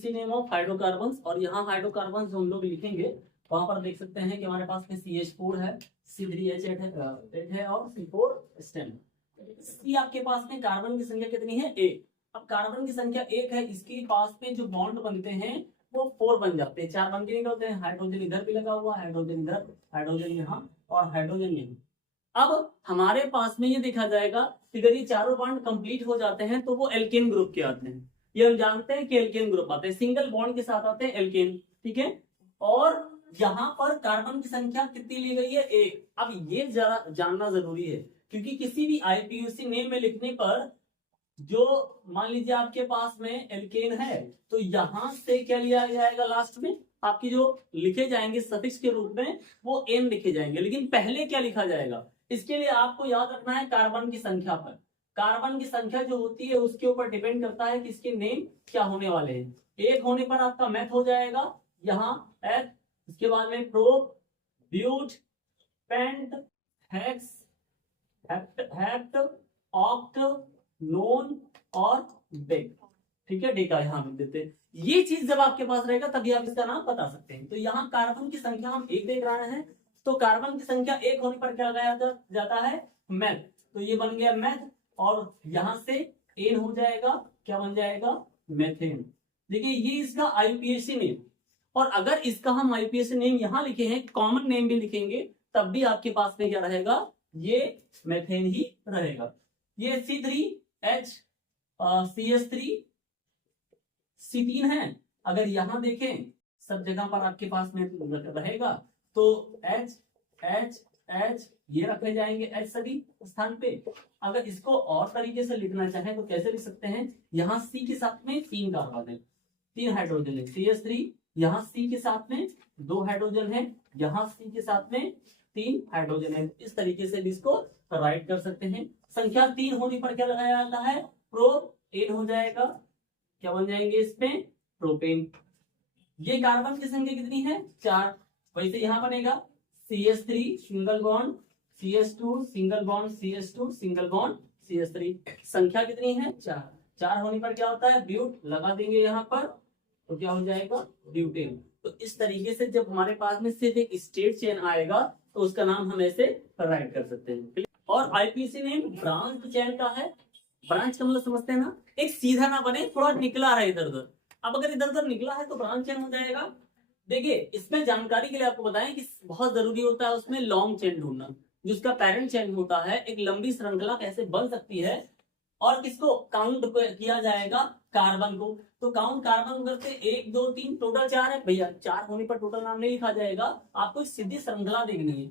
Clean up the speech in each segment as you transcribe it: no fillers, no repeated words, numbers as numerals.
IUPAC name of hydrocarbons, और यहाँ hydrocarbons जो हम लोग लिखेंगे वहां पर देख सकते हैं कि हमारे पास में CH4 है, C3H8 है और C4 स्टेम। सी आपके पास में कार्बन की संख्या कितनी है? 1। अब कार्बन की संख्या 1 है, इसके पास में जो बॉन्ड बनते हैं वो 4 बन जाते हैं, 4 बन के निकलते हैं। हाइड्रोजन इधर भी लगा हुआ, हाइड्रोजन इधर, हाइड्रोजन यहाँ और हाइड्रोजन यहाँ। अब हमारे पास में ये देखा जाएगा कि अगर ये चारों बॉन्ड कंप्लीट हो जाते हैं तो वो एल्केन ग्रुप के आते हैं। ये हम जानते हैं कि एल्केन ग्रुप आते हैं, सिंगल बॉन्ड के साथ आते हैं एल्केन, ठीक है। और यहाँ पर कार्बन की संख्या कितनी ली गई है? 1। अब ये जरा जानना जरूरी है, क्योंकि किसी भी IUPAC नेम में लिखने पर जो मान लीजिए आपके पास में एल्केन है तो यहां से क्या लिया जाएगा? लास्ट में आपकी जो लिखे जाएंगे सफिक्स के रूप में वो एन लिखे जाएंगे, लेकिन पहले क्या लिखा जाएगा? इसके लिए आपको याद रखना है कार्बन की संख्या पर। कार्बन की संख्या जो होती है उसके ऊपर डिपेंड करता है कि इसके नेम क्या होने वाले हैं। 1 होने पर आपका मेथ हो जाएगा यहाँ एथ, इसके बाद में prop, but, pent, hex, hept, oct, non और डेक, ठीक है। डेका यहाँ लिख देते हैं। ये चीज जब आपके पास रहेगा तभी आप इसका नाम बता सकते हैं। तो यहाँ कार्बन की संख्या हम 1 देख रहे हैं, तो कार्बन की संख्या 1 होने पर क्या लगाया जाता है? मेथ। तो ये बन गया मेथ, और यहां से एन हो जाएगा, क्या बन जाएगा? मेथेन। देखिए ये इसका IUPAC नेम, और अगर इसका हम IUPAC नेम यहाँ लिखे हैं, कॉमन नेम भी लिखेंगे, तब भी आपके पास में क्या रहेगा? ये मेथेन ही रहेगा। ये C3H CH3 C3 है। अगर यहां देखें सब जगह पर आपके पास में रहेगा तो H H H ये रखे जाएंगे H सभी स्थान पे। अगर इसको और तरीके से लिखना चाहें तो कैसे लिख सकते हैं? यहाँ C के साथ में 3 कार्बन है, 3 हाइड्रोजन है, CH3, यहाँ C के साथ में 2 हाइड्रोजन है, यहाँ C के साथ में 3 हाइड्रोजन है। इस तरीके से भी इसको राइट कर सकते हैं। संख्या 3 होने पर क्या लगाया जाता है? प्रोपेन हो जाएगा, क्या बन जाएंगे इसमें? प्रोपेन। ये कार्बन की संख्या कितनी है? 4। वैसे यहां बनेगा CH3 single bond, CH2 single bond, CH2 single bond, CH3। संख्या कितनी है? 4। 4 होने पर क्या होता है? ब्यूट लगा देंगे यहाँ पर, तो क्या हो जाएगा? ब्यूटेन। तो इस तरीके से जब हमारे पास में सिर्फ एक स्टेट चेन आएगा तो उसका नाम हम ऐसे राइट कर सकते हैं। और IUPAC नेम ब्रांच चेन का है। ब्रांच का मतलब समझते हैं ना, एक सीधा ना बने, थोड़ा निकला है इधर उधर। अब अगर इधर उधर निकला है तो ब्रांच चेन हो जाएगा। देखिए इसमें जानकारी के लिए आपको बताएं कि बहुत जरूरी होता है उसमें लॉन्ग चेन ढूंढना। जिसका पेरेंट चेन होता है, एक लंबी श्रृंखला कैसे बन सकती है और किसको काउंट किया जाएगा? कार्बन को। तो काउंट कार्बन करते 1 2 3, टोटल 4 है भैया। 4 होने पर टोटल नाम नहीं लिखा जाएगा, आपको सीधी श्रृंखला देखनी है।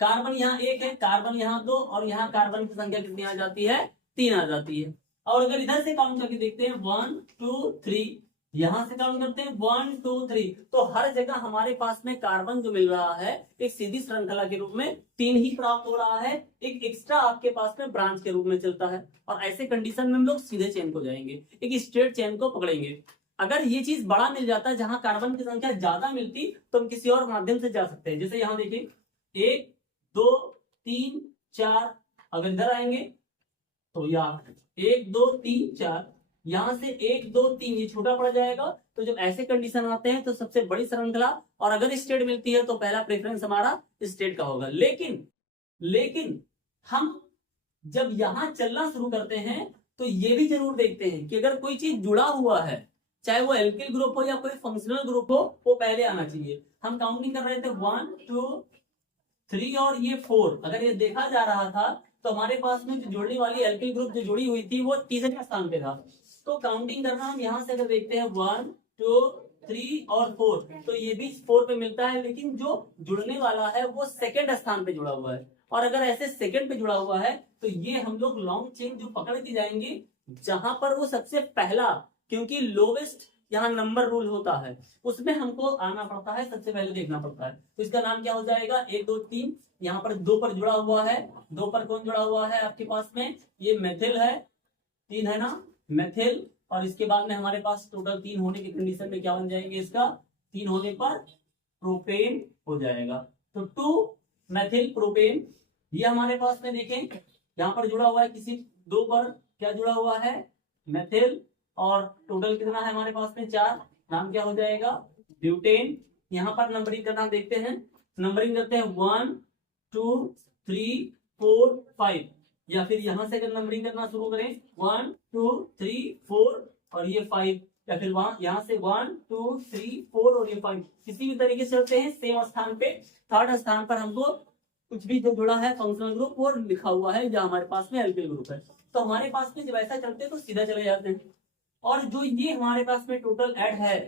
कार्बन यहाँ 1 है, कार्बन यहाँ 2, और यहाँ कार्बन की संख्या कितनी आ जाती है? 3 आ जाती है। और अगर इधर से काउंट करके देखते हैं 1 2 3, यहां से काउंट करते हैं 1 2 3, तो हर जगह हमारे पास में कार्बन जो मिल रहा है एक सीधी श्रृंखला के रूप में 3 ही प्राप्त हो रहा है। एक एक्स्ट्रा आपके पास में ब्रांच के रूप में चलता है, और ऐसे कंडीशन में हम लोग सीधे चेन को जाएंगे, एक स्ट्रेट चेन को पकड़ेंगे। अगर ये चीज बड़ा मिल जाता है, जहां कार्बन की संख्या ज्यादा मिलती, तो हम किसी और माध्यम से जा सकते हैं। जैसे यहाँ देखिए 1 2 3 4, अगर इधर आएंगे तो यहाँ 1 2 3 4, यहां से 1 2 3 ये छोटा पड़ जाएगा। तो जब ऐसे कंडीशन आते हैं तो सबसे बड़ी श्रृंखला, और अगर स्टेट मिलती है तो पहला प्रेफरेंस हमारा स्टेट का होगा। लेकिन हम जब यहां चलना शुरू करते हैं तो ये भी जरूर देखते हैं कि अगर कोई चीज जुड़ा हुआ है, चाहे वो एल्किल ग्रुप हो या कोई फंक्शनल ग्रुप हो, वो पहले आना चाहिए। हम काउंटिंग कर रहे थे 1 2 3 और ये 4, अगर ये देखा जा रहा था तो हमारे पास में जो जुड़ने वाली एल्किल ग्रुप जो जुड़ी हुई थी वो तीसरे स्थान पे था। तो काउंटिंग करना हम यहाँ से अगर देखते हैं 1 2 3 और 4, तो ये भी 4 पे मिलता है, लेकिन जो जुड़ने वाला है वो सेकंड स्थान पे जुड़ा हुआ है। और अगर ऐसे सेकंड पे जुड़ा हुआ है तो ये हम लोग लॉन्ग चेन जो पकड़ के जाएंगे, जहां पर वो सबसे पहला, क्योंकि लोवेस्ट यहाँ नंबर रूल होता है, उसमें हमको आना पड़ता है, सबसे पहले देखना पड़ता है। तो इसका नाम क्या हो जाएगा? 1 2 3, यहाँ पर 2 पर जुड़ा हुआ है। 2 पर कौन जुड़ा हुआ है आपके पास में? ये मेथिल है, 3 है ना, मेथिल। और इसके बाद में हमारे पास टोटल 3 होने की कंडीशन में क्या बन जाएंगे? इसका 3 होने पर प्रोपेन हो जाएगा। तो 2 मेथिल प्रोपेन, ये हमारे पास में देखें यहाँ पर जुड़ा हुआ है, किसी 2 पर क्या जुड़ा हुआ है? मेथिल। और टोटल कितना है हमारे पास में? 4। नाम क्या हो जाएगा, ब्यूटेन। यहाँ पर नंबरिंग करना देखते हैं, नंबरिंग करते हैं 1 2 3 4 5, या फिर यहाँ से अगर नंबरिंग करना शुरू करें 1 2 3 4 और ये 5, या फिर वहां यहाँ से 1 2 3 4 और ये 5, किसी भी तरीके से चलते हैं सेम स्थान पे। थर्ड स्थान पर हमको कुछ भी जो जुड़ा है फंक्शनल ग्रुप वो लिखा हुआ है, जो हमारे पास में एल्किल ग्रुप है, तो हमारे पास में जब ऐसा चलते हैं तो सीधा चले जाते हैं। और जो ये हमारे पास में टोटल ऐड है,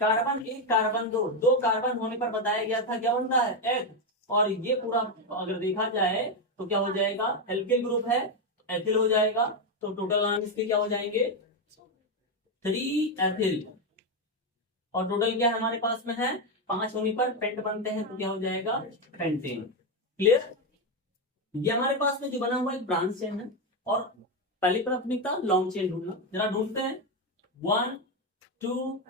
कार्बन 1 कार्बन 2, 2 कार्बन होने पर बताया गया था क्या बनता है, एथ। और ये पूरा अगर देखा जाए तो क्या हो जाएगा, एल्किल ग्रुप है, एथिल हो जाएगा, तो टोटल नाम इसके क्या हो जाएंगे, 3 एथिल। और टोटल क्या हमारे पास में है, 5 होने पर पेंट बनते हैं, तो क्या हो जाएगा, पेंटेन। क्लियर। ये हमारे पास में जो बना हुआ एक ब्रांच चेन है, और पहली प्राथमिकता लॉन्ग चेन ढूंढना, जरा ढूंढते हैं 1 2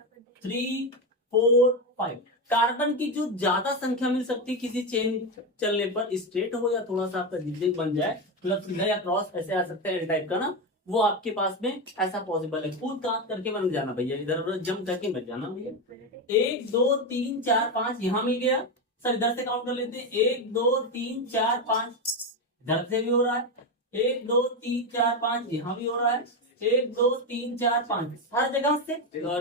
3 4 5। कार्बन की जो ज्यादा संख्या मिल सकती है किसी चेन चलने पर, स्ट्रेट हो या थोड़ा सा आपका जिगजैग बन जाए, मतलब सीधा या क्रॉस ऐसे आ सकता है, एल टाइप का ना, वो आपके पास में ऐसा पॉसिबल है। कूद काट करके बन जाना भैया, इधर उधर जंप करके मत जाना भैया। 1 2 3 4 5 यहाँ मिल गया सर, इधर से काउंट कर लेते हैं, 1 2 3 4 5, इधर से भी हो रहा है, 1 2 3 4 5 यहाँ भी हो रहा है, 1 2 3 4 5, हर जगह से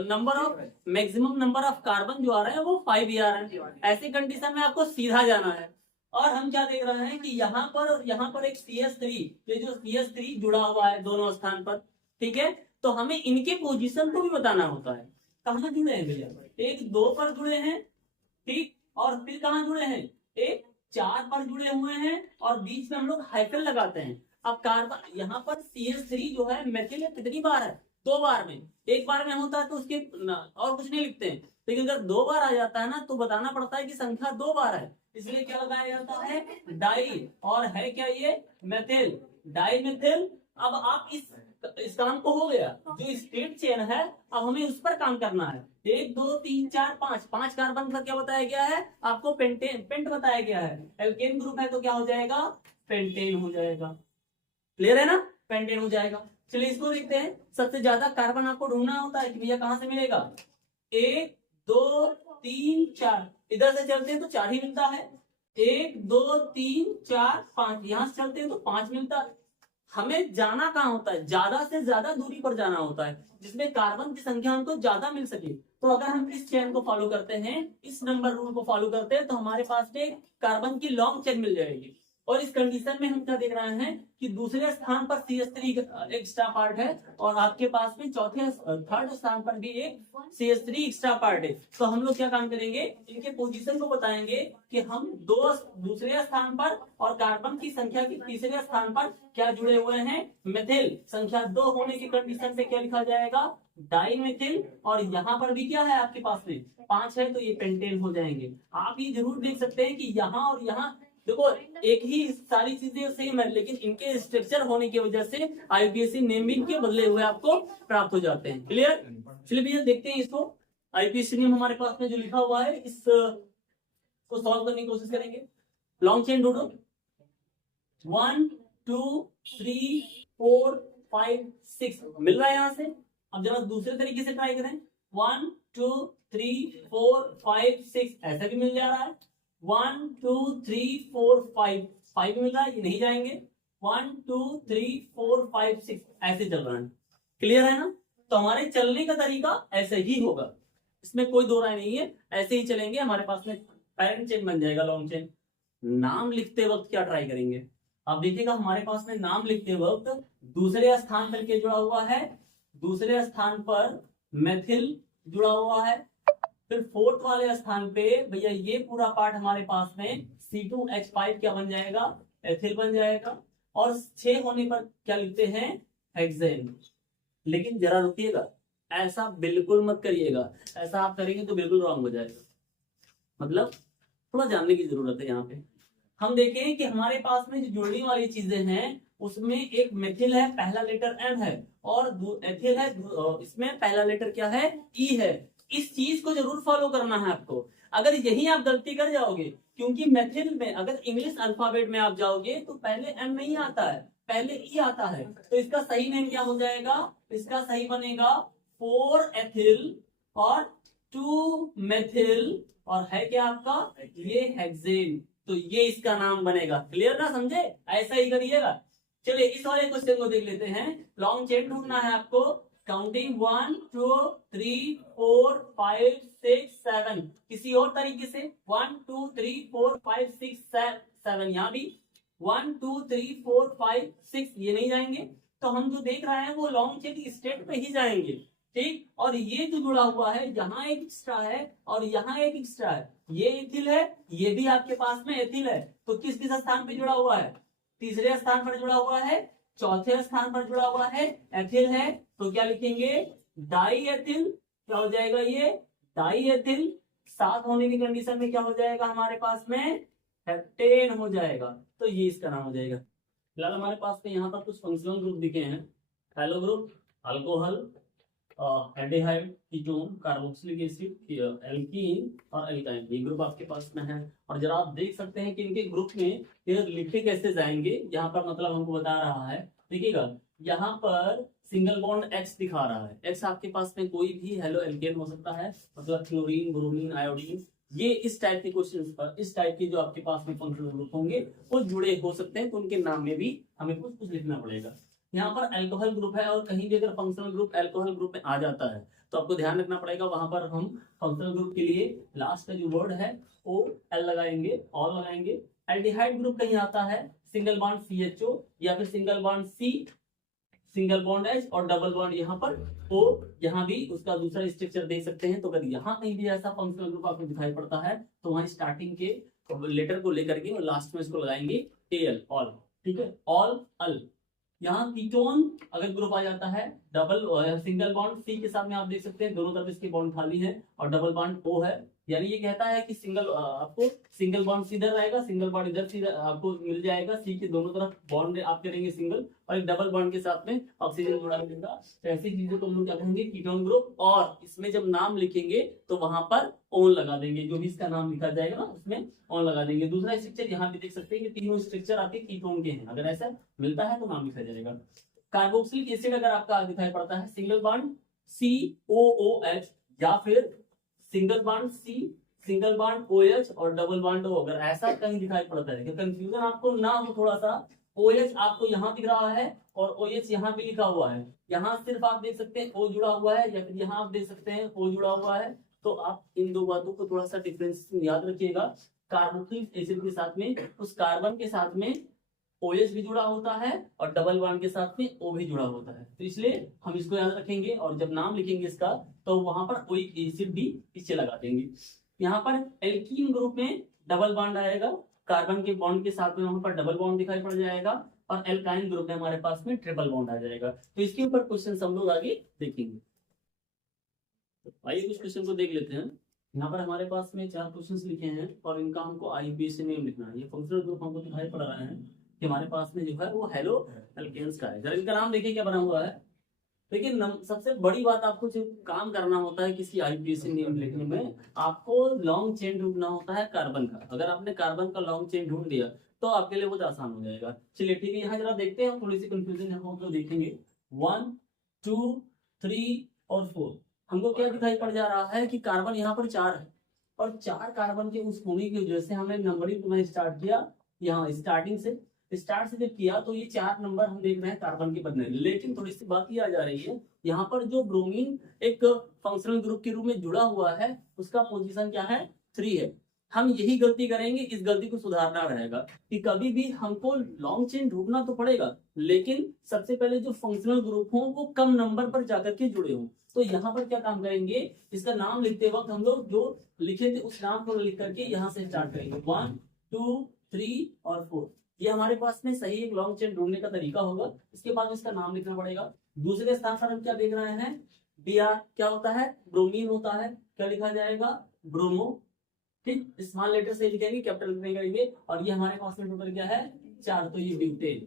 number of maximum number of carbon जो आ रहे हैं वो 5 ही आ रहे हैं। ऐसी कंडीशन में आपको सीधा जाना है। और हम क्या देख रहे हैं कि यहाँ पर और यहाँ पर एक CH3, ये जो CH3 जुड़ा हुआ है दोनों स्थान पर, ठीक है, तो हमें इनके पोजीशन को भी बताना होता है। कहाँ जुड़े हैं भैया, 1 2 पर जुड़े हैं, ठीक, और फिर कहाँ जुड़े हैं, 1 4 पर जुड़े हुए हैं, और बीच में हम लोग हाइफन लगाते हैं। अब कार्बन यहाँ पर CH3 जो है मेथिल कितनी बार है, 2 बार में, 1 बार में होता है तो उसके और कुछ नहीं लिखते हैं, लेकिन अगर 2 बार आ जाता है ना तो बताना पड़ता है कि संख्या 2 बार है, इसलिए क्या लगाया जाता है, डाई। और है क्या ये, मेथिल, डाई मेथिल। अब आप इस काम को हो गया, जो स्ट्रेट चेन है अब हमें उस पर काम करना है। 1 2 3 4 5 कार्बन का क्या बताया गया है आपको, पेंट बताया गया है, एल्केन ग्रुप है तो क्या हो जाएगा, पेंटेन हो जाएगा। क्लियर है ना, पेंटेन हो जाएगा। चलिए इसको देखते हैं, सबसे ज्यादा कार्बन आपको ढूंढना होता है कि भैया कहां से मिलेगा, 1 2 3 4, इधर से चलते हैं तो 4 ही मिलता है, 1 2 3 4 5, यहां से चलते हैं तो 5 मिलता है। हमें जाना कहाँ होता है, ज्यादा से ज्यादा दूरी पर जाना होता है, जिसमें कार्बन की संख्या हमको ज्यादा मिल सके। तो अगर हम इस चेन को फॉलो करते हैं, इस नंबर रूल को फॉलो करते हैं, तो हमारे पास में कार्बन की लॉन्ग चेन मिल जाएगी। और इस कंडीशन में हम क्या देख रहे हैं कि दूसरे स्थान पर CH3 एक्स्ट्रा पार्ट है, और आपके पास में थर्ड स्थान पर भी एक CH3 एक्स्ट्रा पार्ट है। तो हम लोग क्या काम करेंगे, इनके पोजीशन को बताएंगे कि हम दूसरे स्थान पर और कार्बन की संख्या के तीसरे स्थान पर क्या जुड़े हुए हैं, मेथिल। संख्या 2 होने की कंडीशन पे क्या लिखा जाएगा, डाई मेथिल। और यहाँ पर भी क्या है आपके पास में 5 है, तो ये पेंटेन हो जाएंगे। आप ये जरूर देख सकते हैं कि यहाँ और यहाँ देखो एक ही सारी चीजें सेम है, लेकिन इनके स्ट्रक्चर होने की वजह से IUPAC नेमिंग के बदले हुए आपको प्राप्त हो जाते हैं। क्लियर। चलिए भैया देखते हैं इसको, IUPAC नेम हमारे पास में जो लिखा हुआ है इस को सॉल्व करने की कोशिश करेंगे। लॉन्ग चेन ढूंढो, 1 2 3 4 5 6 मिल रहा है यहाँ से। अब जरा दूसरे तरीके से ट्राई करें, 1 2 3 4 5 6, ऐसा भी मिल जा रहा है। 1 2 3 4 5 मिल रहा है, ये नहीं जाएंगे। 1 2 3 4 5 6 ऐसे चल रहा है। क्लियर है ना, तो हमारे चलने का तरीका ऐसे ही होगा, इसमें कोई दो राय नहीं है, ऐसे ही चलेंगे। हमारे पास में पैरेंट चेन बन जाएगा लॉन्ग चेन। नाम लिखते वक्त क्या ट्राई करेंगे, आप देखिएगा हमारे पास में नाम लिखते वक्त दूसरे स्थान पर क्या जुड़ा हुआ है, दूसरे स्थान पर मेथिल जुड़ा हुआ है। फिर फोर्थ वाले स्थान पे भैया ये पूरा पार्ट हमारे पास में C2H5 क्या बन जाएगा, एथिल बन जाएगा। और 6 होने पर क्या लिखते हैं, हेक्सेन। लेकिन जरा रुकिएगा, ऐसा बिल्कुल मत करिएगा, ऐसा आप करेंगे तो बिल्कुल रॉन्ग हो जाएगा। मतलब थोड़ा जानने की जरूरत है। यहाँ पे हम देखें कि हमारे पास में जो जुड़ने वाली चीजें हैं उसमें एक मेथिल है, पहला लेटर M है, और एथिल है, इसमें पहला लेटर क्या है, E है। इस चीज को जरूर फॉलो करना है आपको। अगर यही आप गलती कर जाओगे, क्योंकि मेथिल में अगर इंग्लिश अल्फाबेट में आप जाओगे तो पहले M नहीं आता है, पहले E आता है, तो इसका सही नेम क्या हो जाएगा, इसका सही बनेगा 4 एथिल और 2 मेथिल और है क्या आपका ये हेक्सेन, तो ये इसका नाम बनेगा। क्लियर ना, समझे? ऐसा ही करिएगा। चलिए इस वाले क्वेश्चन को देख लेते हैं। लॉन्ग चेन ढूंढना है आपको। काउंटिंग 1 2 3 4 5 6 7, किसी और तरीके से 1 2 3 4 5 6 7, यहाँ भी 1 2 3 4 5 6 ये नहीं जाएंगे, तो हम जो देख रहे हैं वो लॉन्ग चेन स्टेट पे ही जाएंगे। ठीक, और ये जो जुड़ा हुआ है यहाँ एक एक्स्ट्रा है और यहाँ एक एक्स्ट्रा है, ये एथिल है, ये भी आपके पास में एथिल है, तो किस किस स्थान पे जुड़ा हुआ है? तीसरे स्थान पर जुड़ा हुआ है, चौथे स्थान पर जुड़ा हुआ है, एथिल है, तो क्या लिखेंगे? Die ethyl. क्या हो जाएगा ये? Die ethyl. साथ होने की कंडीशन में क्या हो जाएगा हमारे पास में? हेप्टेन हो जाएगा, तो ये इसका नाम हो जाएगा। फिलहाल हमारे पास में यहाँ पर कुछ फंक्शनल ग्रुप दिखे हैं। Hello group, alcohol, aldehyde, ketone, carboxylic acid, alkene और एल्काइन, ये ग्रुप आपके पास में है। और जरा आप देख सकते हैं कि इनके ग्रुप में ये लिखे कैसे जाएंगे, यहाँ पर मतलब हमको बता रहा है। देखिएगा यहाँ पर सिंगल बॉन्ड X दिखा रहा है। X आपके पास में कोई भी हेलो एल्केन हो सकता है, मतलब क्लोरीन, ब्रोमीन, आयोडीन, ये इस टाइप के क्वेश्चंस पर, इस टाइप के जो आपके पास में फंक्शनल ग्रुप होंगे वो जुड़े हो सकते हैं, तो उनके नाम में भी हमें कुछ कुछ लिखना पड़ेगा। यहाँ पर अल्कोहल ग्रुप है और कहीं भी अगर फंक्शनल ग्रुप अल्कोहल ग्रुप में आ जाता है तो आपको ध्यान रखना पड़ेगा, वहां पर हम फंक्शनल ग्रुप के लिए लास्ट का जो वर्ड है ओ एल लगाएंगे, ऑल लगाएंगे। एल्डिहाइड ग्रुप कहीं आता है सिंगल बॉन्ड CHO या फिर single bond C, single bond H और डबल बॉन्ड यहाँ पर O, यहाँ भी उसका दूसरा स्ट्रक्चर देख सकते हैं। तो अगर यहाँ कहीं भी ऐसा फंक्शनल ग्रुप आपको दिखाई पड़ता है तो वहाँ स्टार्टिंग के लेटर को लेकर के और लास्ट में इसको लगाएंगे AL, ऑल। ठीक है, ऑल अल। यहाँ कीटोन अगर ग्रुप आ जाता है डबल सिंगल बॉन्ड C के साथ में, आप देख सकते हैं दोनों तरफ इसके बॉन्ड खाली है और डबल बॉन्ड O है, यानी ये कहता है कि आपको सिंगल बॉन्ड इधर रहेगा, सिंगल बॉन्ड इधर सीधा आपको मिल जाएगा। C के दोनों तरफ बॉन्ड आप करेंगे सिंगल और एक डबल बॉन्ड के साथ में ऑक्सीजन जुड़ा मिलेगा। तो ऐसी चीजों को हम लोग क्या कहेंगे? Ketone group. और इसमें जब नाम लिखेंगे तो वहां पर ऑन लगा देंगे, जो भी इसका नाम लिखा जाएगा ना उसमें ऑन लगा देंगे। दूसरा स्ट्रक्चर यहाँ भी देख सकते हैं कि तीनों स्ट्रक्चर आपके कीटोन के हैं, अगर ऐसा मिलता है तो नाम लिखा जाएगा। कार्बोक्सिलिक एसिड अगर आपका दिखाई पड़ता है सिंगल बॉन्ड COOH या फिर single bond C, single bond OH और डबल बॉन्ड O, अगर ऐसा कहीं दिखाई पड़ता है, कंफ्यूजन आपको ना हो थोड़ा सा, OH आपको यहाँ दिख रहा है और OH यहाँ भी लिखा हुआ है, यहाँ सिर्फ आप देख सकते हैं O जुड़ा हुआ है या फिर यहाँ आप देख सकते हैं O जुड़ा हुआ है, तो आप इन दो बातों को थोड़ा सा डिफरेंस याद रखिएगा। कार्बोक्सिलिक एसिड के साथ में उस कार्बन के साथ में OH भी जुड़ा होता है और डबल बॉन्ड के साथ में O भी जुड़ा होता है, तो इसलिए हम इसको याद रखेंगे और जब नाम लिखेंगे इसका तो वहां पर ओइक एसिड भी पीछे लगा देंगे। यहाँ पर एल्कीन ग्रुप में डबल बॉन्ड आएगा, कार्बन के बॉन्ड के साथ में वहां पर डबल बॉन्ड दिखाई पड़ जाएगा और एल्काइन ग्रुप में हमारे पास में ट्रिपल बॉन्ड आ जाएगा। तो इसके ऊपर क्वेश्चन हम लोग आगे देखेंगे। आइए कुछ क्वेश्चन को देख लेते हैं। यहाँ पर हमारे पास में 4 क्वेश्चंस लिखे हैं और इनका हमको IUPAC नेम लिखना है। ये फंक्शनल ग्रुप हमको दिखाई पड़ रहा है कि हमारे पास में जो है वो हेलो एल्केन्स का है। जरा इनका नाम देखिए क्या बना हुआ है। लेकिन सबसे बड़ी बात आपको जो काम करना होता है किसी IUPAC नेम लिखने में, आपको लॉन्ग चेन ढूंढना होता है कार्बन का। अगर आपने कार्बन का लॉन्ग चेन ढूंढ दिया तो आपके लिए बहुत आसान हो जाएगा। चलिए ठीक है, यहाँ जरा देखते हैं, थोड़ी सी कंफ्यूजन है तो देखेंगे। 1 2 3 और 4 हमको क्या दिखाई पड़ जा रहा है कि कार्बन यहाँ पर 4 है और 4 कार्बन के उस होने की वजह से हमने नंबरिंग में स्टार्ट किया। यहाँ स्टार्ट से जब किया तो ये 4 नंबर हम देख रहे हैं कार्बन के बनने। लेकिन थोड़ी सी बात ये आ जा रही है, यहाँ पर जो ब्रोमीन एक फंक्शनल ग्रुप के रूप में जुड़ा हुआ है उसका पोजीशन क्या है? 3 है। हम यही गलती करेंगे, इस गलती को सुधारना रहेगा कि कभी भी हमको लॉन्ग चेन ढूंढना तो पड़ेगा लेकिन सबसे पहले जो फंक्शनल ग्रुप हो वो कम नंबर पर जाकर के जुड़े हों। तो यहाँ पर क्या काम करेंगे, इसका नाम लिखते वक्त हम लोग जो लिखे थे उस नाम को लिख करके यहाँ से स्टार्ट करेंगे। 1 2 3 और 4, ये हमारे पास में सही एक लॉन्ग चेन ढूंढने का तरीका होगा। इसके बाद इसका नाम लिखना पड़ेगा। दूसरे स्थान पर हम क्या देख रहे हैं? Br क्या होता है? ब्रोमीन होता है। क्या लिखा जाएगा? ब्रोमो। ठीक, स्मॉल लेटर से लिखेंगे, कैपिटल में करेंगे। और ये हमारे पास में टोटल क्या है? 4, तो ये ब्यूटेन।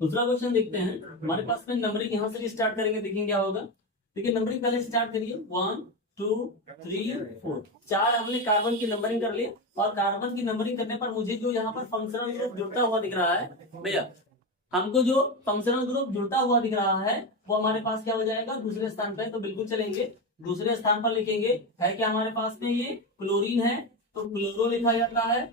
दूसरा क्वेश्चन देखते हैं। हमारे पास में नंबरिंग यहाँ से स्टार्ट करेंगे, देखेंगे क्या होगा। देखिए नंबरिंग पहले स्टार्ट करिए। 1 2 3 4, 4 हमने कार्बन की नंबरिंग कर ली और कार्बन की नंबरिंग करने पर मुझे जो यहाँ पर फंक्शनल ग्रुप जुड़ता हुआ दिख रहा है भैया, हमको जो फंक्शनल ग्रुप जुड़ता हुआ दिख रहा है वो हमारे पास क्या हो जाएगा, दूसरे स्थान पे। तो बिल्कुल चलेंगे, दूसरे स्थान पर लिखेंगे। है क्या हमारे पास में, ये क्लोरीन है, तो क्लोरो लिखा जाता है,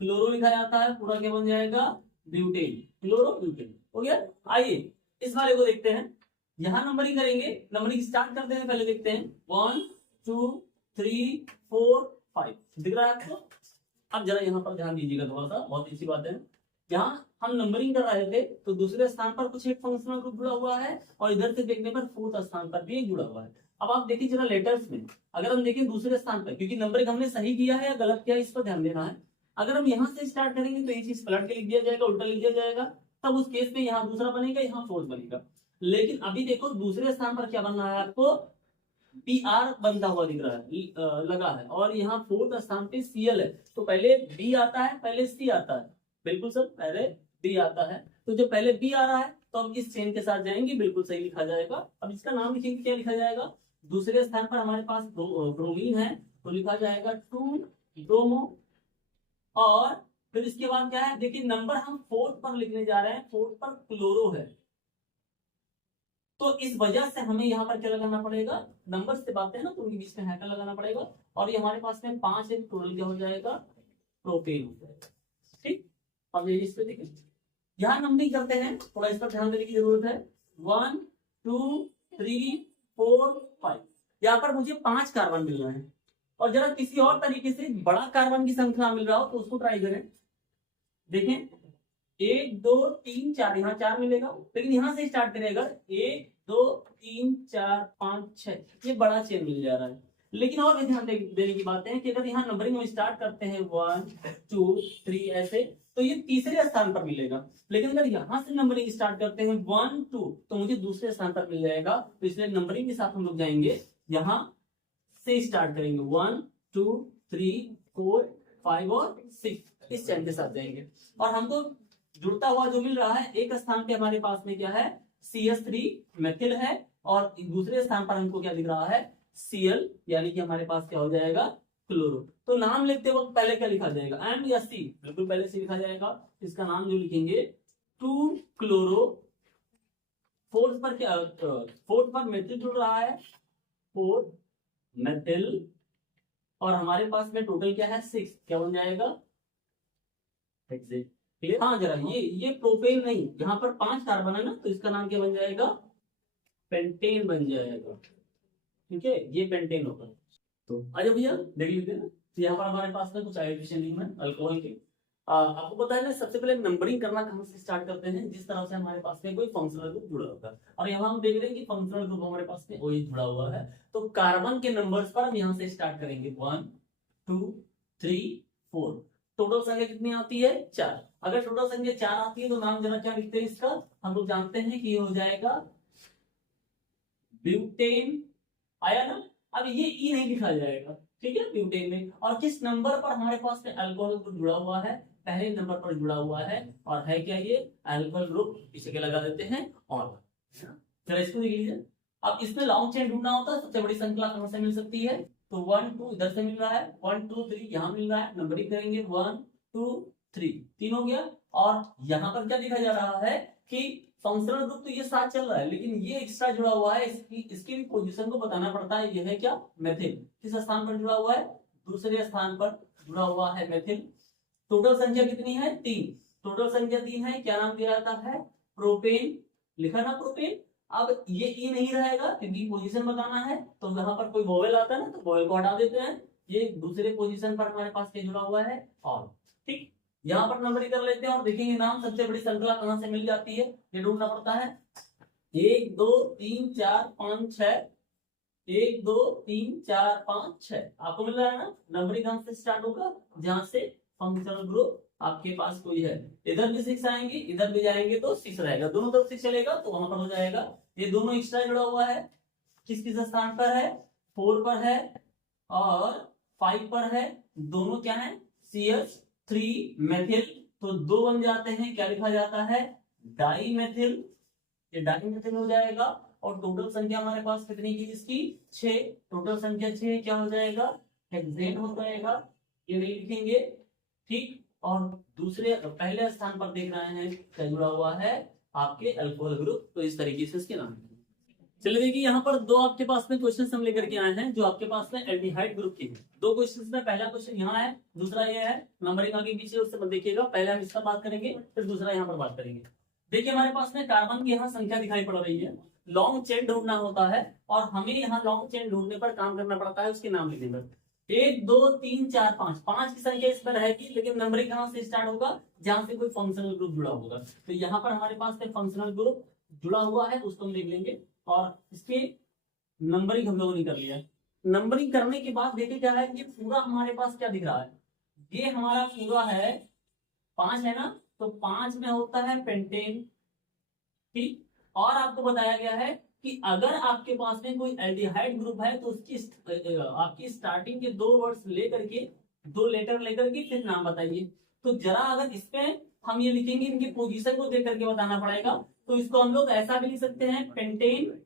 क्लोरो लिखा जाता है। पूरा क्या बन जाएगा, ब्यूटेन, क्लोरो ब्यूटेन हो गया। आइए इस वाले को देखते हैं, यहाँ नंबरिंग करेंगे। नंबरिंग स्टार्ट करते हैं, पहले देखते हैं 1 2 3 4 5 दिख रहा है आपको। अब जरा यहाँ पर ध्यान दीजिएगा, थोड़ा सा बहुत अच्छी बात है। यहाँ हम नंबरिंग कर रहे थे तो दूसरे स्थान पर कुछ एक फंक्शनल ग्रुप जुड़ा हुआ है और इधर से देखने पर फोर्थ स्थान पर भी एक जुड़ा हुआ है। अब आप देखिए जरा लेटर्स में, अगर हम देखें दूसरे स्थान पर, क्योंकि नंबरिंग हमने सही किया है या गलत किया है इस पर ध्यान देना है। अगर हम यहाँ से स्टार्ट करेंगे तो ये चीज पलट के लिख दिया जाएगा, उल्टा लिख दिया जाएगा, तब उस केस में यहाँ दूसरा बनेगा, यहाँ फोर्थ बनेगा। लेकिन अभी देखो दूसरे स्थान पर क्या बन रहा है, आपको पी आर बनता हुआ दिख रहा है, लगा है, और यहाँ फोर्थ स्थान पे सीएल है। तो पहले बी आता है, पहले सी आता है। बिल्कुल सर, पहले बी आता है। तो जब पहले बी आ रहा है तो हम इस चेन के साथ जाएंगे, बिल्कुल सही लिखा जाएगा। अब इसका नाम लिखेंगे, क्या लिखा जाएगा, दूसरे स्थान पर हमारे पास ब्रोमीन है तो लिखा जाएगा 2 ब्रोमो। और फिर इसके बाद क्या है, देखिए नंबर हम फोर्थ पर लिखने जा रहे हैं, फोर्थ पर क्लोरो है, तो इस वजह से हमें यहाँ पर क्या लगाना पड़ेगा, नंबर से बात है ना, तो उनके बीच में हैकर लगाना पड़ेगा। और ये हमारे पास में 5 है, टोटल क्या हो जाएगा, प्रोपेन हो जाएगा। ठीक, अब ये इस पे देखिए, यहाँ नंबरिंग करते हैं, थोड़ा इस पर ध्यान देने की जरूरत है। 1 2 3 4 5, यहाँ पर मुझे 5 कार्बन मिल रहे हैं, और जरा किसी और तरीके से बड़ा कार्बन की संख्या मिल रहा हो तो उसको ट्राई करें। देखें 1 2 3 4, यहाँ 4 मिलेगा, लेकिन यहाँ से स्टार्ट करेगा 1 2 3 4 5 6, ये बड़ा चेन मिल जा रहा है। लेकिन और भी ध्यान देने की बात है कि अगर यहाँ नंबरिंग में स्टार्ट करते हैं 1 2 3 ऐसे, तो ये तीसरे स्थान पर मिलेगा। लेकिन अगर यहाँ से नंबरिंग स्टार्ट करते हैं 1 2, तो मुझे दूसरे स्थान पर मिल जाएगा। तो इसलिए नंबरिंग के साथ हम लोग जाएंगे, यहाँ से स्टार्ट करेंगे 1 2 3 4 5 और 6, इस चैन के साथ जाएंगे। और हमको जुड़ता हुआ जो मिल रहा है, एक स्थान पे हमारे पास में क्या है, CH3 मेथिल है, और दूसरे स्थान पर हमको क्या दिख रहा है, Cl, यानी कि हमारे पास क्या हो जाएगा, क्लोरो। तो नाम लिखते वक्त पहले क्या लिखा जाएगा, एम या सी, बिल्कुल पहले से लिखा जाएगा। इसका नाम जो लिखेंगे 2 क्लोरो, फोर्थ पर क्या, फोर्थ पर मेथिल जुड़ रहा है, 4 मेथिल, और हमारे पास में टोटल क्या है 6, क्या बन जाएगा, हाँ जरा ये प्रोपेन नहीं, यहाँ पर 5 कार्बन है ना, तो इसका नाम क्या बन जाएगा, पेंटेन बन जाएगा। ठीक है, ये पेंटेन होगा। तो अच्छा भैया देख लीजिए ना, तो यहाँ पर हमारे पास में कुछ आयोडीन लिखना है अल्कोहल के। आपको पता है ना, सबसे पहले नंबरिंग करना कहाँ से स्टार्ट करते हैं, जिस तरह से हमारे पास में कोई फंक्शनल ग्रुप जुड़ा होता है। और यहाँ हम देख रहे हैं कि फंक्शनल ग्रुप हमारे पास में वही जुड़ा हुआ है, तो कार्बन के नंबर्स पर हम यहाँ से स्टार्ट करेंगे 1 2 3 4। टोटल संख्या कितनी आती है, 4। अगर टोटल संख्या 4 आती है तो नाम जरा क्या लिखते हैं इसका, हम लोग जानते हैं कि ये हो जाएगा ब्यूटेन, आया ना। अब ये ई नहीं लिखा जाएगा, ठीक है, ब्यूटेन में। और किस नंबर पर हमारे पास में अल्कोहल ग्रुप जुड़ा हुआ है, पहले नंबर पर जुड़ा हुआ है, और है क्या ये अल्कोहल ग्रुप, इसे क्या लगा देते हैं, और चलो इसको देख लीजिए। अब इसमें लॉन्ग चेन ढूंढना होता है, सबसे बड़ी संख्या कहां से मिल सकती है, तो 1 2 इधर से मिल रहा है, 1 2 3 यहाँ मिल रहा है, नंबरिंग करेंगे 1 2 3, 3 हो गया। और यहाँ पर क्या दिखा जा रहा है कि फंक्शनल ग्रुप तो ये साथ चल रहा है, लेकिन ये एक्स्ट्रा जुड़ा हुआ है, इसकी भी पोजीशन को बताना पड़ता है। ये है क्या, मेथिल, किस स्थान पर जुड़ा हुआ है, दूसरे स्थान पर जुड़ा हुआ है मेथिल। टोटल संख्या कितनी है, 3, टोटल संख्या 3 है। क्या नाम दिया जाता है, प्रोपेन, लिखा ना प्रोपेन। अब ये ई नहीं रहेगा क्योंकि पोजीशन बताना है, तो यहाँ पर कोई वोवेल आता है ना, तो वोवेल को हटा देते हैं। ये दूसरे पोजीशन पर हमारे पास क्या जुड़ा हुआ है, और ठीक, यहाँ पर नंबरिंग कर लेते हैं और देखेंगे नाम सबसे बड़ी श्रृंखला कहां से मिल जाती है, ये ढूंढना पड़ता है। 1 2 3 4 5 6, 1 2 3 4 5 6 आपको मिल रहा है ना। नंबरिंग कहां से स्टार्ट होगा, जहां से फंक्शनल ग्रुप आपके पास कोई है। इधर भी 6 आएंगे, इधर भी जाएंगे तो 6 रहेगा, दोनों तरफ 6 चलेगा तो वहां पर हो जाएगा। ये दोनों एक्स्ट्रा जुड़ा हुआ है, किस किस स्थान पर है, 4 पर है और 5 पर है, दोनों क्या है, CH3 मेथिल, तो 2 बन जाते हैं, क्या लिखा जाता है, डाई मेथिल, ये डाई मेथिल हो जाएगा। और टोटल संख्या हमारे पास कितनी की इसकी, 6, टोटल संख्या 6 क्या हो जाएगा, हेक्सेन हो जाएगा, ये नहीं लिखेंगे, ठीक। और दूसरे पहले स्थान पर देख रहे हैं क्या जुड़ा हुआ है, आपके अल्कोहल ग्रुप। तो इस तरीके से इसके नाम। चलिए देखिए, यहाँ पर दो आपके पास में क्वेश्चन हम लेकर के आए हैं जो आपके पास में एल्डिहाइड ग्रुप के हैं। दो क्वेश्चन में पहला क्वेश्चन यहाँ है, दूसरा ये है, नंबरिंग आगे पीछे उससे मत देखिएगा, पहले हम इसका बात करेंगे फिर दूसरा यहाँ पर बात करेंगे। देखिए हमारे पास में कार्बन की यहाँ संख्या दिखाई पड़ रही है, लॉन्ग चेन ढूंढना होता है और हमें यहाँ लॉन्ग चेन ढूंढने पर काम करना पड़ता है उसके नाम लिखने पर। 1 2 3 4 5 5 की संख्या इसमें रहेगी, लेकिन नंबरिंग कहाँ से स्टार्ट होगा, जहां से कोई फंक्शनल ग्रुप जुड़ा होगा। तो यहाँ पर हमारे पास में फंक्शनल ग्रुप जुड़ा हुआ है, उसको हम देख लेंगे और इसके नंबरिंग हम लोगों ने कर लिया है। नंबरिंग करने के बाद देखिए क्या है, ये पूरा हमारे पास क्या दिख रहा है, ये हमारा पूरा है 5 है ना, तो 5 में होता है पेंटेन। ठीक, और आपको बताया गया है कि अगर आपके पास में कोई एल्डिहाइड ग्रुप है तो उसकी आपकी स्टार्टिंग के 2 वर्ड्स लेकर के 2 लेटर लेकर के फिर नाम बताइए। तो जरा अगर इसमें हम ये लिखेंगे, इनकी पोजीशन को देख करके बताना पड़ेगा। तो इसको हम लोग ऐसा भी लिख सकते हैं, पेंटेन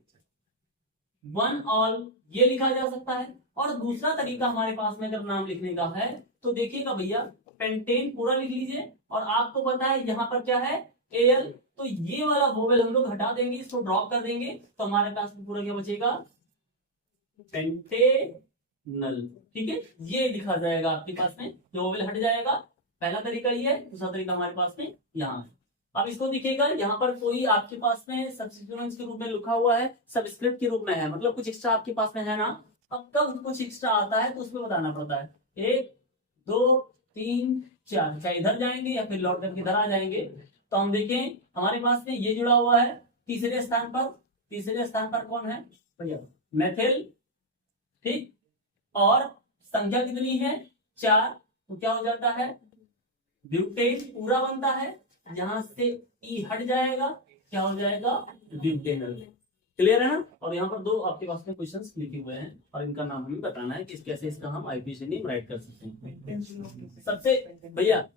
1 ऑल, ये लिखा जा सकता है। और दूसरा तरीका हमारे पास में अगर नाम लिखने का है तो देखिएगा भैया, पेंटेन पूरा लिख लीजिए और आपको पता है यहाँ पर क्या है, एल, तो ये वाला वोवेल हम लोग हटा देंगे, इसको ड्रॉप कर देंगे, तो हमारे पास में पूरा क्या बचेगा, पेंटेनल। ठीक है, ये लिखा जाएगा आपके पास में, जो वोवेल हट जाएगा। पहला तरीका ये है, दूसरा तरीका हमारे पास में यहाँ है। अब इसको दिखेगा, यहाँ पर कोई आपके पास में सब्स्टिट्यूएंट्स के रूप में लिखा हुआ है, सबस्क्रिप्ट के रूप में है, मतलब कुछ एक्स्ट्रा आपके पास में है ना। अब कब कुछ एक्स्ट्रा आता है तो उसमें बताना पड़ता है, 1 2 3 4, चाहे इधर जाएंगे या फिर लौट करके इधर आ जाएंगे। तो हम देखें हमारे पास में ये जुड़ा हुआ है तीसरे स्थान पर। तीसरे स्थान पर कौन है भैया, मेथिल। ठीक, और संख्या कितनी है, 4, तो क्या हो जाता है, ब्यूटेन पूरा बनता है, यहां से ई हट जाएगा, क्या हो जाएगा, ब्यूटेनल। क्लियर है ना। और यहाँ पर 2 आपके पास में क्वेश्चंस लिखे हुए हैं और इनका नाम हमें बताना है कि कैसे इसका हम आईपीसी नेम राइट कर सकते हैं। सबसे भैया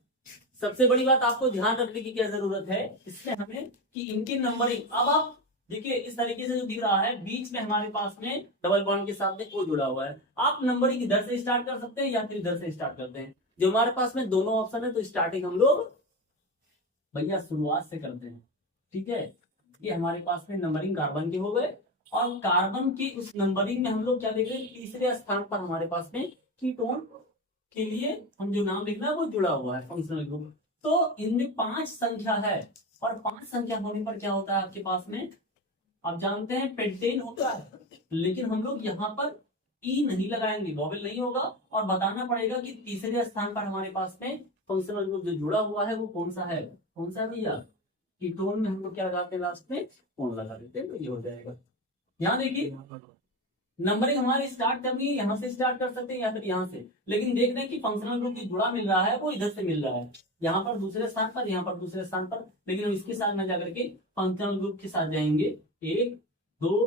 सबसे बड़ी बात आपको ध्यान रखने की क्या जरूरत है इसमें हमें, कि इनकी नंबरिंग। अब आप देखिए इस तरीके से जो दिख रहा है, बीच में हमारे पास में डबल बॉन्ड के साथ में ओ जुड़ा हुआ है। आप नंबरिंग इधर से स्टार्ट कर सकते हैं या फिर इधर से स्टार्ट करते हैं, जो हमारे पास में दोनों ऑप्शन है। तो स्टार्टिंग हम लोग भैया शुरुआत से करते हैं। ठीक है, ये हमारे पास में नंबरिंग कार्बन के हो गए, और कार्बन की उस नंबरिंग में हम लोग क्या देख रहे हैं, तीसरे स्थान पर हमारे पास में कीटोन के लिए हम जो नाम लिखना है वो जुड़ा हुआ है, फंक्शनल ग्रुप। तो इनमें 5 संख्या है, और 5 संख्या होने पर क्या होता है आपके पास में, आप जानते हैं पेंटेन होता है, लेकिन हम लोग यहाँ पर ई नहीं लगाएंगे, वोवेल नहीं होगा, और बताना पड़ेगा कि तीसरे स्थान पर हमारे पास में फंक्शनल ग्रुप जो जुड़ा हुआ है वो कौन सा है। कौन सा भैया, कीटोन में हम लोग क्या लगाते हैं, लास्ट में कौन लगा देते हैं, तो ये हो जाएगा। यहाँ देखिए नंबरिंग हमारी स्टार्ट करनी है, यहाँ से स्टार्ट कर सकते हैं या फिर यहाँ से, लेकिन देख रहे हैं कि फंक्शनल ग्रुप जो जुड़ा मिल रहा है वो इधर से मिल रहा है, यहाँ पर दूसरे स्थान पर, यहाँ पर दूसरे स्थान पर, लेकिन हम इसके साथ में जाकर के फंक्शनल ग्रुप के साथ जाएंगे, 1 2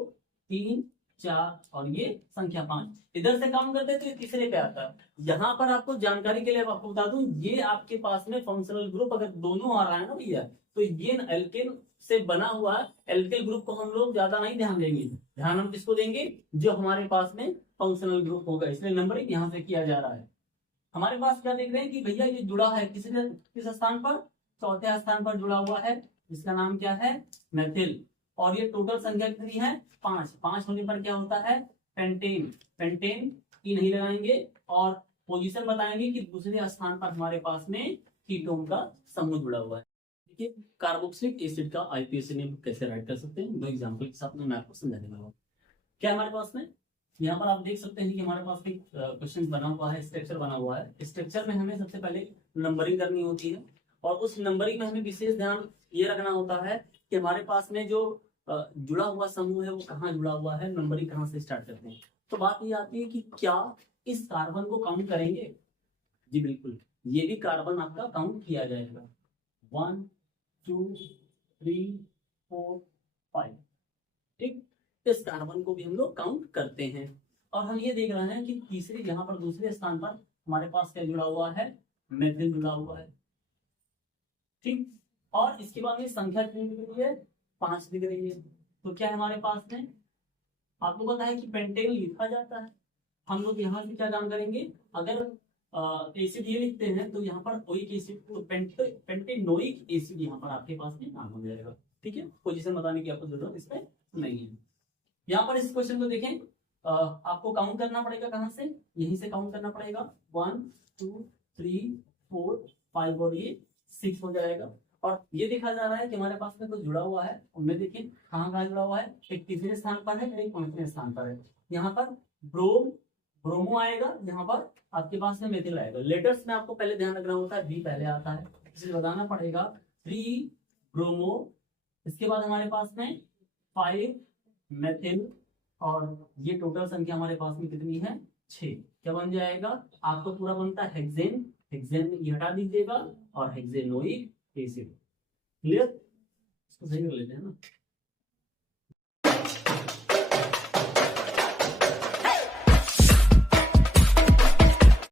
3 4 और ये संख्या 5 इधर से काम करते हैं तो ये तीसरे पे आता है। यहाँ पर आपको जानकारी के लिए आपको बता दूं, ये आपके पास में फंक्शनल ग्रुप अगर दोनों आ रहा है ना भैया, तो ये एल्केन से बना हुआ एल्केल ग्रुप को हम लोग ज्यादा नहीं ध्यान देंगे, ध्यान हम किसको देंगे, जो हमारे पास में फंक्शनल ग्रुप होगा। इसलिए नंबरिंग यहाँ से किया जा रहा है। हमारे पास क्या देख रहे हैं कि भैया ये जुड़ा है किस स्थान पर, चौथे स्थान पर जुड़ा हुआ है, जिसका नाम क्या है, मेथिल। और ये टोटल संख्या कितनी है, 5। 5 होने पर क्या होता है, पेंटेन। पेंटेन की नहीं लगाएंगे और पोजीशन बताएंगे कि दूसरे स्थान पर हमारे पास में कीटोन का समूह जुड़ा हुआ है। देखिए कार्बोक्सिलिक एसिड का आईपीएसी नेम कैसे राइट कर सकते हैं, 2 एग्जांपल के साथ में मैं आपको समझाने वाला हूँ। क्या हमारे पास में यहाँ पर आप देख सकते हैं कि हमारे पास एक क्वेश्चन बना हुआ है, स्ट्रक्चर बना हुआ है। स्ट्रक्चर में हमें सबसे पहले नंबरिंग करनी होती है, और उस नंबरिंग में हमें विशेष ध्यान ये रखना होता है कि हमारे पास में जो जुड़ा हुआ समूह है वो कहाँ जुड़ा हुआ है, नंबरिंग कहाँ से स्टार्ट करते हैं। तो बात ये आती है कि क्या इस कार्बन को काउंट करेंगे, जी बिल्कुल, ये भी कार्बन आपका काउंट किया जाएगा, 1 2 3 4 5। ठीक, इस कार्बन को भी हम लोग काउंट करते हैं। और हम ये देख रहे हैं कि तीसरे यहाँ पर दूसरे स्थान पर हमारे पास क्या जुड़ा हुआ है, मेथिल जुड़ा हुआ है। ठीक, और इसके बाद में संख्या कितनी दिख रही है, 5 दिख रही है। तो क्या है हमारे पास में, आपको पता है कि पेंटेन लिखा जाता है। हम लोग यहाँ से क्या काम करेंगे, अगर एसिड ये लिखते हैं तो यहाँ पर ओइक एसिड तो पेंटेनोइक एसिड यहाँ पर आपके पास में नाम हो जाएगा। ठीक है, पोजीशन बताने की आपको जरूरत इसमें नहीं है। यहाँ पर इस क्वेश्चन को देखें, आपको काउंट करना पड़ेगा, कहाँ से, यहीं से काउंट करना पड़ेगा, 1 2 3 4 5 और ये 6 हो जाएगा। और ये देखा जा रहा है कि हमारे पास में कुछ जुड़ा हुआ है, उनमें देखिए कहाँ कहाँ जुड़ा हुआ है, एक तीसरे स्थान पर है, एक पांचवें स्थान पर है। यहाँ पर ब्रोमो आएगा, यहाँ पर आपके पास में मेथिल आएगा। लेटर्स में आपको पहले ध्यान रखना होता है, बी पहले आता है, इसलिए बताना पड़ेगा 3 ब्रोमो, इसके बाद हमारे पास में 5 मेथिल, और ये टोटल संख्या हमारे पास में कितनी है, 6। क्या बन जाएगा, आपको पूरा बनता है हेक्सेन, हेक्सेन ये हटा दीजिएगा और हेक्सेनोइक एसिड। क्लियर, इसको सही कर लेते हैं ना।